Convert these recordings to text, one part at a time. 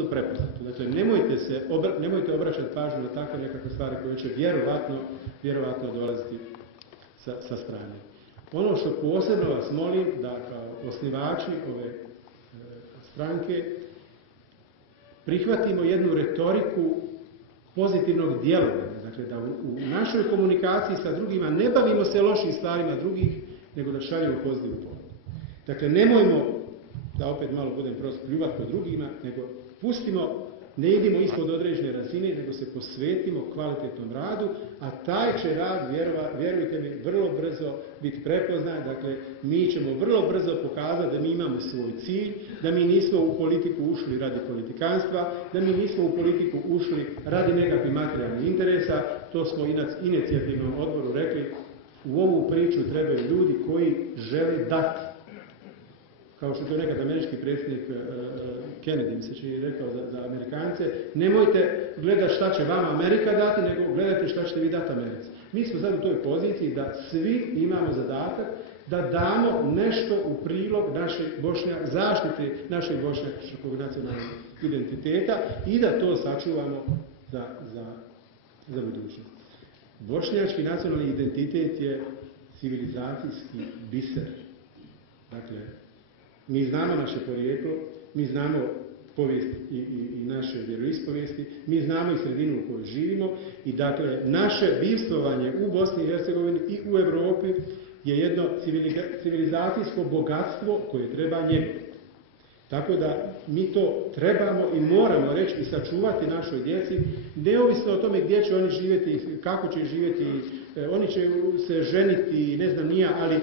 brzo prepoznato. Dakle, nemojte obraćati pažnju na takve nekakve stvari koje će vjerovatno dolaziti sa strane. Ono što posebno vas molim, da kao osnivači ove stranke prihvatimo jednu retoriku pozitivnog djelovanja. Dakle, da u našoj komunikaciji sa drugima ne bavimo se lošim stvarima drugih, nego da šaljemo pozitivnu poruku. Dakle, nemojmo, da opet malo budem prost, pljuvati po drugima, nego pustimo, ne idemo ispod određene razine, nego se posvetimo kvalitetnom radu, a taj će rad, vjerujte mi, vrlo brzo biti prepoznat. Dakle, mi ćemo vrlo brzo pokazati da mi imamo svoj cilj, da mi nismo u politiku ušli radi politikanstva, da mi nismo u politiku ušli radi nekakvih materijalnih interesa. To smo inicijativnom odboru rekli, u ovu priču trebaju ljudi koji žele dati. Kao što je to nekad američki predsjednik Kennedy, mi se čini rekao za Amerikance, nemojte gledati šta će vama Amerika dati, nego gledajte šta ćete vi dati Americi. Mi smo sad u toj poziciji da svi imamo zadatak da damo nešto u prilog zaštite našeg bošnjačkog nacionalnog identiteta i da to sačuvamo za budućnost. Bošnjački nacionalni identitet je civilizacijski biser. Dakle, mi znamo naše porijeklo, mi znamo povijest i naše vjeroispovijesti, mi znamo i sredinu u kojoj živimo i dakle naše bivstvovanje u Bosni i Hercegovini i u Europi je jedno civilizacijsko bogatstvo koje treba njegovati. Tako da mi to trebamo i moramo reći i sačuvati našoj djeci, neovisno o tome gdje će oni živjeti, kako će živjeti, oni će se ženiti, ne znam nija, ali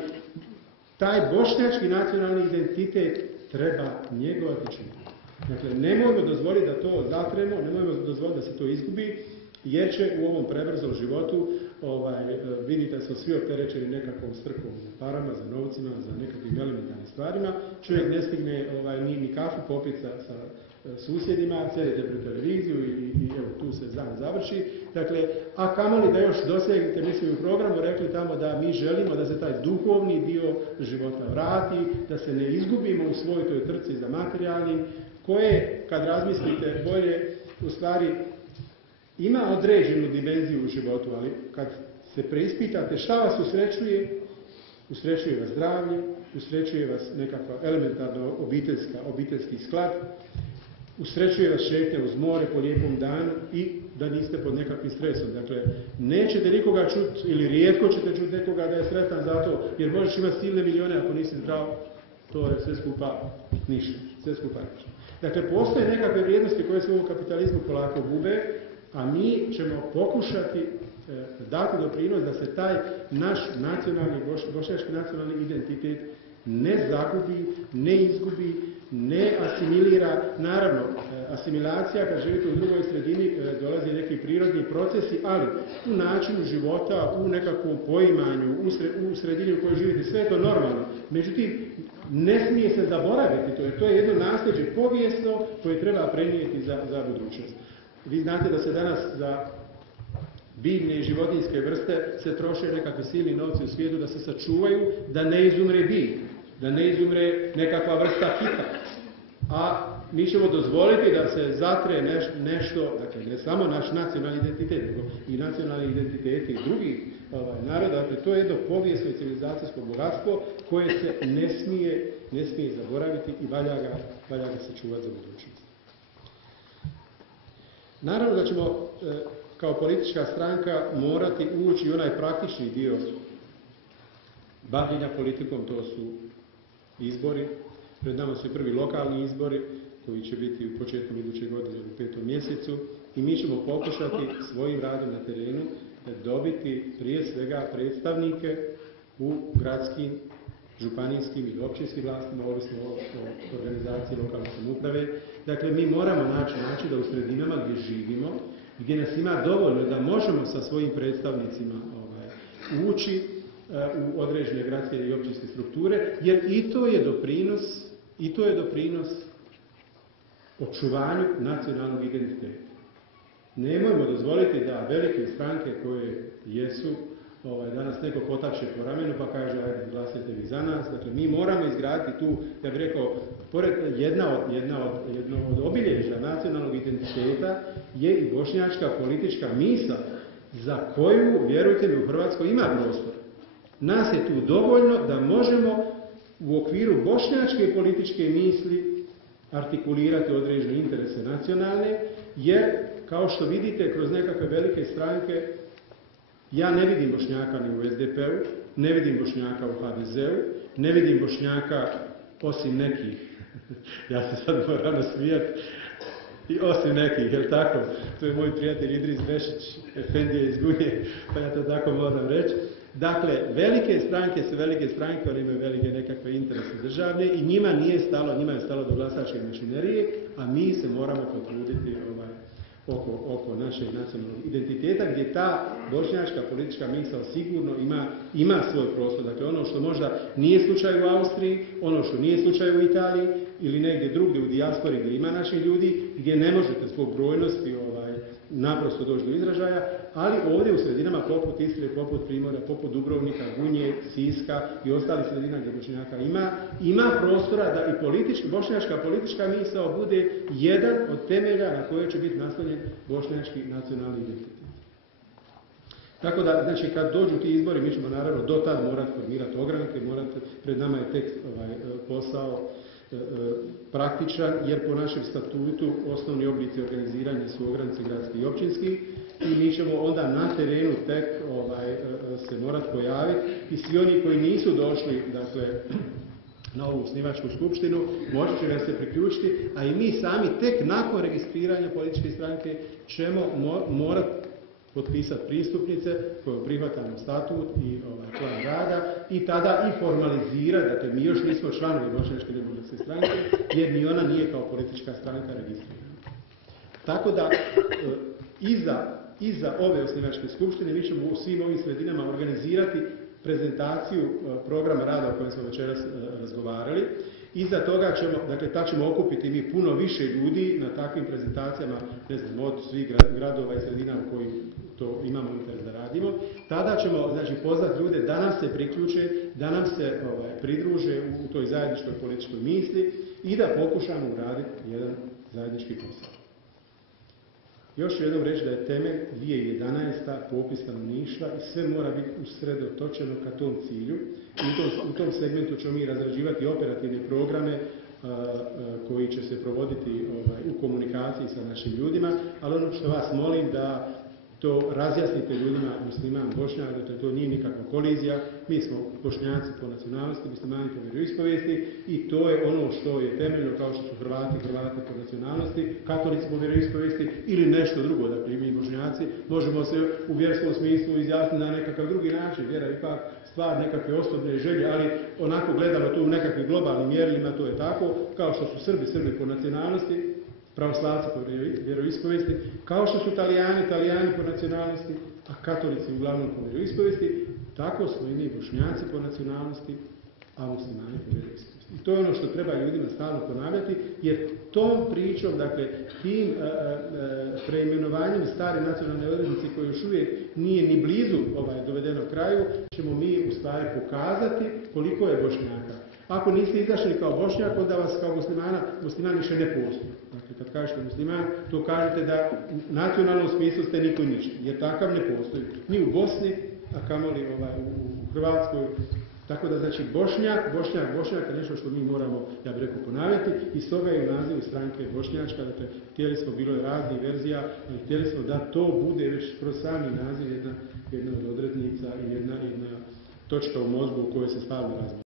taj bošnjački nacionalni identitet treba njegovati činiti. Dakle, nemojmo dozvoliti da to zatremo, nemojmo dozvoliti da se to izgubi, jer će u ovom prebrzom životu, vidite da smo svi opterećeni nekakvom strkom za parama, za novcima, za nekakvim elementarnim stvarima. Čovjek ne stigne ni kafu popiti sa susjedima, sjedite pred televiziju i evo tu se završi. Dakle, a kamoli da još dosegnete, mi smo u programu rekli tamo da mi želimo da se taj duhovni dio života vrati, da se ne izgubimo u svojoj toj trci za materijalnim, koje, kad razmislite bolje, u stvari ima određenu dimenziju u životu, ali kad se preispitate šta vas usrećuje vas zdravlje, usrećuje vas nekakva elementarna obiteljski sklad, usrećuje vas šetnja uz more po lijepom danu i da niste pod nekakvim stresom. Dakle, nećete nikoga čuti ili rijetko ćete čuti nekoga da je sretan zato jer možeš imati silne milijone ako nisi zdrav, to je sve skupa ništa. Dakle, postoje nekakve vrijednosti koje se u ovom kapitalizmu polako gube, a mi ćemo pokušati dati doprinos da se taj naš bošnjački nacionalni identitet ne zagubi, ne izgubi, ne asimilira. Naravno, asimilacija, kad živite u drugoj sredini, dolazi neki prirodni procesi, ali u načinu života, u nekakvom poimanju, u sredini u kojoj živite, sve je to normalno. Međutim, ne smije se zaboraviti to je jedno nasljeđe povijesno koje treba prenijeti za budućnost. Vi znate da se danas za biljne i životinjske vrste se troše nekakve silni novci u svijetu da se sačuvaju, da ne izumre bilj, da ne izumre nekakva vrsta kita. A mi ćemo dozvoliti da se zatre nešto, dakle ne samo naš nacionalni identitet, nego i nacionalni identiteti drugih naroda. Dakle, to je jedno povijesno i civilizacijsko bogatstvo koje se ne smije zaboraviti i valja ga sačuvati za budućnost. Naravno da ćemo kao politička stranka morati ući u onaj praktični dio bavljenja politikom, to su izbori. Pred nama su i prvi lokalni izbori koji će biti u početku iduće godine u 5. mjesecu i mi ćemo pokušati svojim radom na terenu dobiti prije svega predstavnike u gradskim, županijskim ili općinskim vlastima, ovisno o organizaciji lokalne samouprave. Dakle, mi moramo naći način da u sredinama gdje živimo, gdje nas ima dovoljno da možemo sa svojim predstavnicima ući u određene gradske i općinske strukture, jer i to je doprinos očuvanju nacionalnog identiteta. Nemojmo dozvoliti da velike stranke koje jesu, danas neko potapše po ramenu pa kaže ajde glasajte vi za nas. Dakle, mi moramo izgraditi tu, ja bih rekao, jedno od obilježja identiteta je i bošnjačka politička misao za koju, vjerujte mi, u Hrvatskoj ima prostor. Nas je tu dovoljno da možemo u okviru bošnjačke političke misli artikulirati određene interese nacionalne, jer, kao što vidite, kroz nekakve velike stranke, ja ne vidim Bošnjaka ni u SDP-u, ne vidim Bošnjaka u HDZ-u, ne vidim Bošnjaka osim nekih, ja se sad moram nasmijati, i osim nekih, jel tako? To je moj prijatelj Idris Bešić, Efendija iz Gunje, pa ja to tako moram reći. Dakle, velike stranke su velike stranke, one imaju velike nekakve interese državne i njima nije stalo, njima je stalo do glasačke mašinerije, a mi se moramo potruditi oko našeg nacionalnog identiteta, gdje ta bošnjačka politička misao sigurno ima svoj prostor. Dakle, ono što možda nije slučaj u Austriji, ono što nije slučaj u Italiji ili negdje drugdje u dijaspori gdje ima naših ljudi, gdje ne možete zbog brojnosti naprosto doći do izražaja, ali ovdje u sredinama poput Istre, poput Primorja, poput Dubrovnika, Gunje, Siska i ostalih sredina gdje Bošnjaka ima prostora da i bošnjačka politička misao bude jedan od temelja na koje će biti naslonjen bošnjački nacionalni identitet. Tako da, znači, kad dođu ti izbori, mi ćemo naravno do tad morati formirati ogranke, pred nama je tek posao praktičan, jer po našem statutu osnovni oblici organiziranja su ogranci gradski i općinski i mi ćemo onda na terenu tek se morati pojaviti i svi oni koji nisu došli, dakle, na ovu osnivačku skupštinu, moći će nam se priključiti, a i mi sami tek nakon registriranja političke stranke ćemo morati potpisati pristupnice koje prihvatamo statut i plan rada i tada i formalizirati, dakle mi još nismo članovi Bošnjačke demokratske stranke jer ni ona nije kao politička stranka registrirana. Tako da iza ove osnivačke skupštine mi ćemo u svim ovim sredinama organizirati prezentaciju programa rada o kojem smo večeras razgovarali. Iza toga tad ćemo okupiti mi puno više ljudi na takvim prezentacijama, ne znam, od svih gradova i sredina u kojim to imamo interes da radimo. Tada ćemo, znači, pozvati ljude da nam se priključe, da nam se pridruže u toj zajedničkoj političkoj misli i da pokušamo uraditi jedan zajednički posao. Još ću jednom reći da je temelj 2011. popis stanovništva i sve mora biti usredotočeno ka tom cilju. U tom segmentu ćemo mi razrađivati operativne programe koji će se provoditi u komunikaciji sa našim ljudima, ali ono što vas molim da to razjasnite ljudima, musliman, bošnjak, da to nije nikakva kolizija. Mi smo Bošnjaci po nacionalnosti, muslimani po vjeroispovijesti i to je ono što je temeljno, kao što su Hrvati po nacionalnosti, katolici po vjeroispovijesti ili nešto drugo, dakle mi Bošnjaci možemo se u vjerskom smislu izjasniti na nekakav drugi način. Vjera je ipak stvar nekakve osobne želje, ali onako gledano tu u nekakvim globalnim mjerilima to je tako, kao što su Srbi po nacionalnosti, pravoslavci po vjeroispovijesti, kao što su Talijani po nacionalnosti, a katolici uglavnom po vjeroispovijesti, tako smo i mi Bošnjaci po nacionalnosti, a muslimani po vjeroispovijesti. I to je ono što treba ljudima stalno ponavljati, jer tom pričom, dakle, tim preimenovanjem stare nacionalne odrednice koje još uvijek nije ni blizu dovedeno kraju, ćemo mi u stvari pokazati koliko je Bošnjaka. Ako niste izašli kao Bošnjak, onda vas kao musliman više ne postoji. Dakle, kad kažete musliman, to kažete da u nacionalnom smislu ste niko i ništa, jer takav ne postoji. Ni u Bosni, a kamoli u Hrvatskoj. Tako da, znači, Bošnjak je nešto što mi moramo, ja bih rekao, ponavljati i stoga je u nazivu stranke Bošnjačka, dakle, htjeli smo, bilo je raznih verzija, ali htjeli smo da to bude već kroz sami naziv jedna od odrednica i jedna točka u mozgu u kojoj se stalno razmišlja.